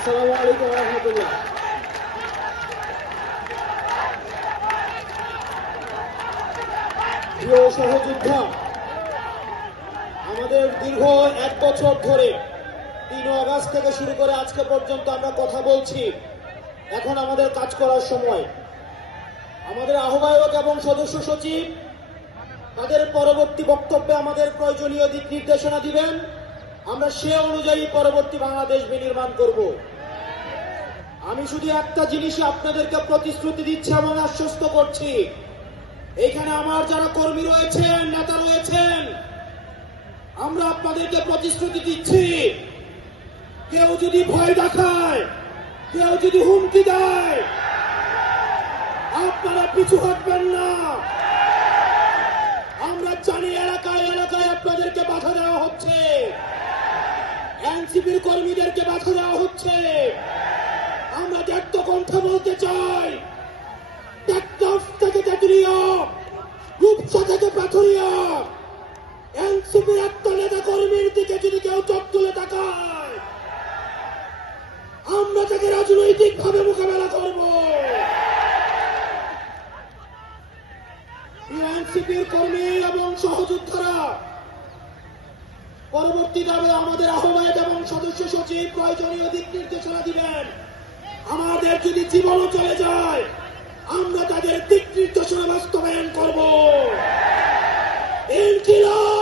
আসসালামু আলাইকুম ওয়া রাহমাতুল্লাহ। প্রিয় সহযোদ্ধা, আমাদের দীর্ঘ 1 বছর ধরে 3 আগস্ট থেকে শুরু করে আজকে পর্যন্ত আমরা কথা বলছি। এখন আমাদের কাজ করার সময়। আমাদের আহ্বায়ক এবং সদস্য সচিব তাদের পরবর্তী বক্তব্যে আমাদের প্রয়োজনীয় দিক নির্দেশনা দিবেন। আমরা সে অনুযায়ী পরবর্তী বাংলাদেশ বিনির্মাণ করব। আমি শুধু একটা জিনিসই আপনাদেরকে প্রতিশ্রুতি দিচ্ছি এবং আশ্বস্ত করছি, এইখানে আমার যারা কর্মী রয়েছেন, নেতা রয়েছেন, আমরা আপনাদেরকে প্রতিশ্রুতি দিচ্ছি, কেউ যদি ভয় দেখায়, কেউ যদি হুমকি দেয়, আপনারা পিছু হটবেন না। আমরা জানি এলাকায় এলাকায় আপনাদেরকে বাধা দেওয়া হচ্ছে, এনসিপির কর্মীদেরকে বাধা দেওয়া হচ্ছে। আমরা ত্যাক্ত কণ্ঠে বলতে চাই, টেকনাফ থেকে তেঁতুলিয়া, রূপসা থেকে পাথুরিয়া, এনসিপির একটা নেতা কর্মীর দিকে যদি কেউ চোখ তুলে তাকায়, আমরা তাকে রাজনৈতিক ভাবে মোকাবেলা করব। এনসিপির কর্মী এবং সহযোদ্ধারা পরবর্তী যাবে আমাদের আহ্বায়ক এবং সদস্য সচিব প্রয়োজনীয় দিক নির্দেশনা দিবেন। আমাদের যদি জীবনও চলে যায়, আমরা তাদের দিক নির্দেশনা বাস্তবায়ন করব। ইনকিলাব।